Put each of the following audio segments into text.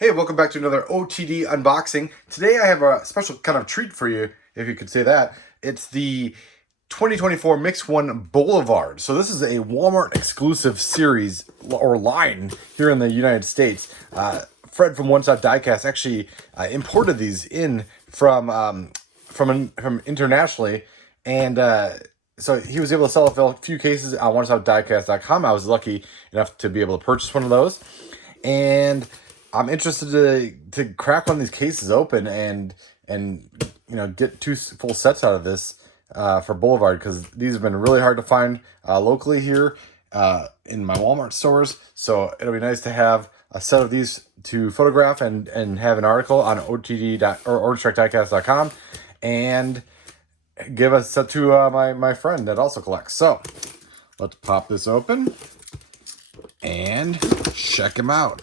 Hey, welcome back to another OTD unboxing. Today I have a special kind of treat for you, if you could say that. It's the 2024 Mix 1 Boulevard. So this is a Walmart exclusive series or line here in the United States. Fred from Stop Diecast actually imported these in from internationally, and so he was able to sell a few cases on onestopdiecast.com. I was lucky enough to be able to purchase one of those, and I'm interested to crack one of these cases open and get two full sets out of this for Boulevard, because these have been really hard to find locally here in my Walmart stores. So it'll be nice to have a set of these to photograph and have an article on OTD.com and give a set to my friend that also collects. So let's pop this open and check him out.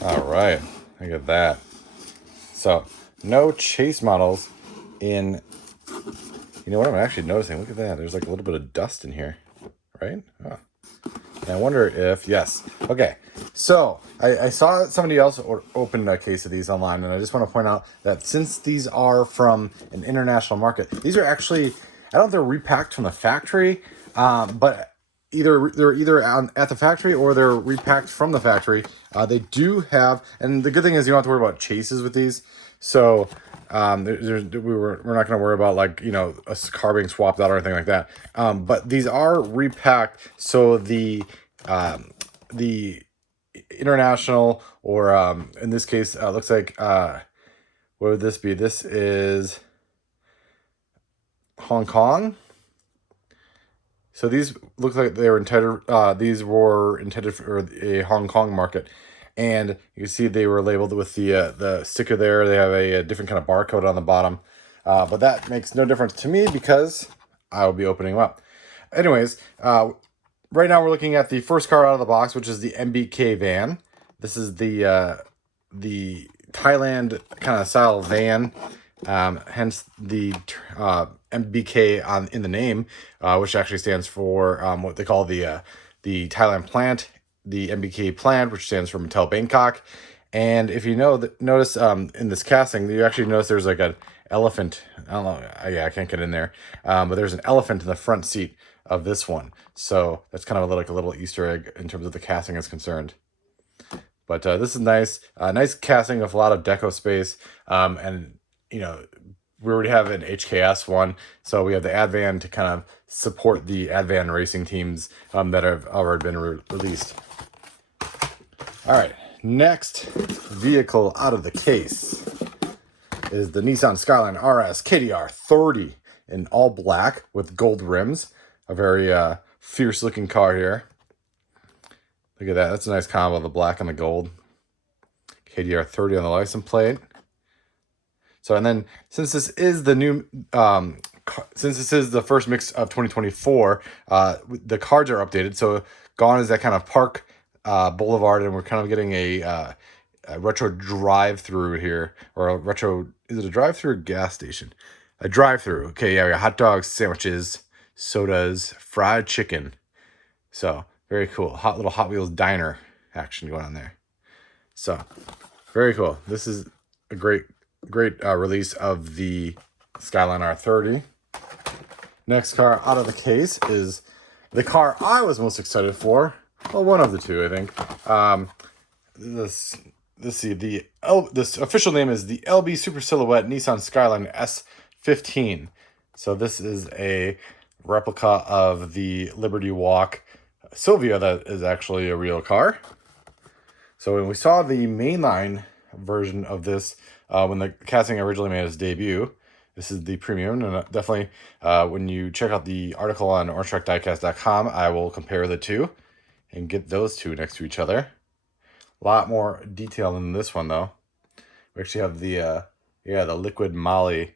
All right, look at that. So, no chase models in, you know what I'm actually noticing? Look at that. There's like a little bit of dust in here, right? Oh. And I wonder if, yes. Okay, so I saw somebody else open a case of these online, and I just want to point out that since these are from an international market, these are actually, I don't know if they're repacked from the factory, but they're either at the factory or they're repacked from the factory. They do have, and the good thing is you don't have to worry about chases with these. So we're not going to worry about, like, a car being swapped out or anything like that. But these are repacked, so the international, or in this case, looks like what would this be? This is Hong Kong. So these look like they were intended. These were intended for a Hong Kong market, and you can see they were labeled with the sticker there. They have a different kind of barcode on the bottom, but that makes no difference to me because I will be opening them up. Anyways, right now we're looking at the first car out of the box, which is the MBK van. This is the Thailand kind of style van. Hence the MBK in the name, which actually stands for what they call the Thailand plant, the MBK plant, which stands for Mattel Bangkok. And if you notice in this casting, you actually notice there's like an elephant. I don't know. I can't get in there, but there's an elephant in the front seat of this one. So that's kind of like a little Easter egg in terms of the casting is concerned. But this is nice, nice casting with a lot of deco space, and we already have an HKS one, so we have the Advan to kind of support the Advan racing teams that have already been released. All right, next vehicle out of the case is the Nissan Skyline RS KDR 30 in all black with gold rims. A very fierce looking car here. Look at that. That's a nice combo, the black and the gold. KDR 30 on the license plate. So, and then since this is the new, since this is the first mix of 2024, the cards are updated. So gone is that kind of park boulevard, and we're kind of getting a retro drive-through here, or a retro, is it a drive-through or gas station? A drive-through. Okay, yeah, we got hot dogs, sandwiches, sodas, fried chicken. So very cool. Little Hot Wheels diner action going on there. So very cool. This is a great release of the Skyline R30. Next car out of the case is the car I was most excited for. Well, one of the two, I think. Let's see. This official name is the LB Super Silhouette Nissan Skyline S15. So this is a replica of the Liberty Walk Silvia that is actually a real car. So when we saw the mainline version of this, when the casting originally made its debut, this is the premium, and definitely when you check out the article on orangediecast.com, I will compare the two and get those two next to each other. A lot more detail than this one, though. We actually have the Liquid Molly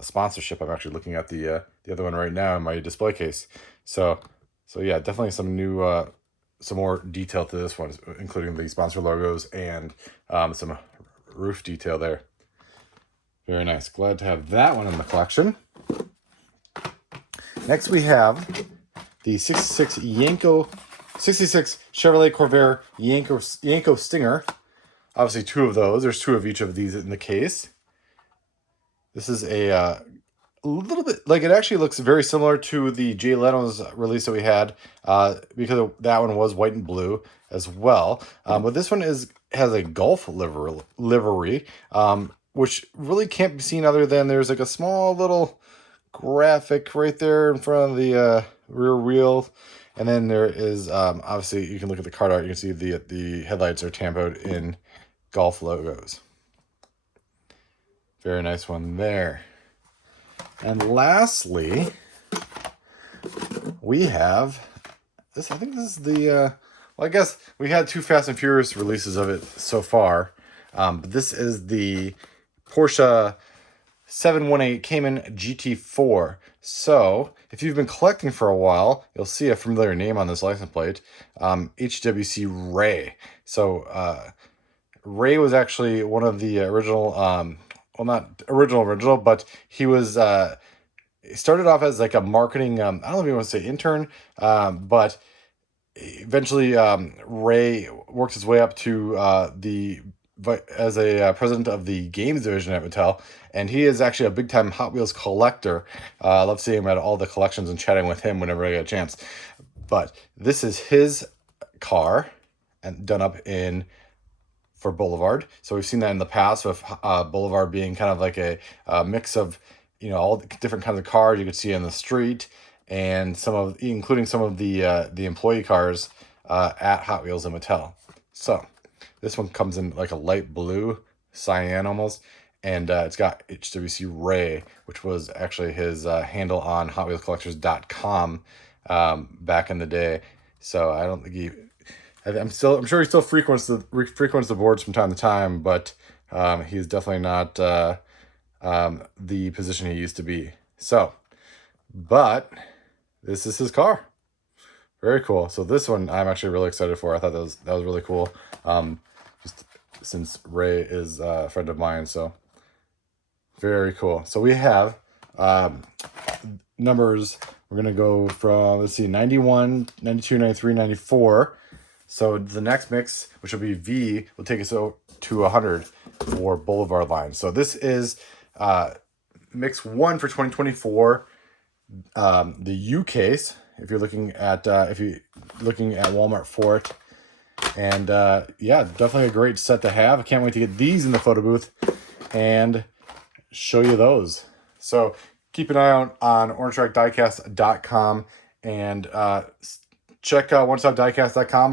sponsorship. I'm actually looking at the other one right now in my display case. So yeah, definitely some new some more detail to this one, including the sponsor logos and some roof detail there. Very nice. Glad to have that one in the collection. Next we have the 66 Chevrolet Corvair Yanko Stinger. Obviously 2 of those. There's 2 of each of these in the case. This is a little bit, like, it actually looks very similar to the Jay Leno's release that we had, because that one was white and blue as well. But this one has a Golf livery, which really can't be seen other than there's like a small little graphic right there in front of the rear wheel. And then there is, obviously, you can look at the card art, you can see the headlights are tampoed in Golf logos. Very nice one there. And lastly, we have this. I think this is the, well, I guess we had 2 Fast and Furious releases of it so far. But this is the Porsche 718 Cayman GT4. So if you've been collecting for a while, you'll see a familiar name on this license plate, HWC Ray. So Ray was actually one of the original, well, not original, but he was, he started off as like a marketing, I don't know if you want to say intern, but eventually Ray worked his way up to as a president of the games division at Mattel, and he is actually a big-time Hot Wheels collector. I love seeing him at all the collections and chatting with him whenever I get a chance. But this is his car, and done up for Boulevard. So we've seen that in the past with Boulevard being kind of like a mix of, you know, all the different kinds of cars you could see on the street, and including some of the employee cars at Hot Wheels and Mattel. So this one comes in like a light blue, cyan almost, and it's got HWC Ray, which was actually his handle on HotWheelsCollectors.com back in the day. So I don't think I'm sure he still frequents the boards from time to time, but he's definitely not the position he used to be. So, but this is his car. Very cool. So this one I'm actually really excited for. I thought that was really cool. Just since Ray is a friend of mine, so very cool. So we have numbers. We're gonna go from, let's see, 91, 92, 93, 94. So the next mix, which will be V, will take us to 100 for Boulevard line. So this is mix 1 for 2024. The U case, if you're looking at Walmart for it. And yeah, definitely a great set to have. I can't wait to get these in the photo booth and show you those. So keep an eye out on OrangeTrackDiecast.com and check out OneStopDiecast.com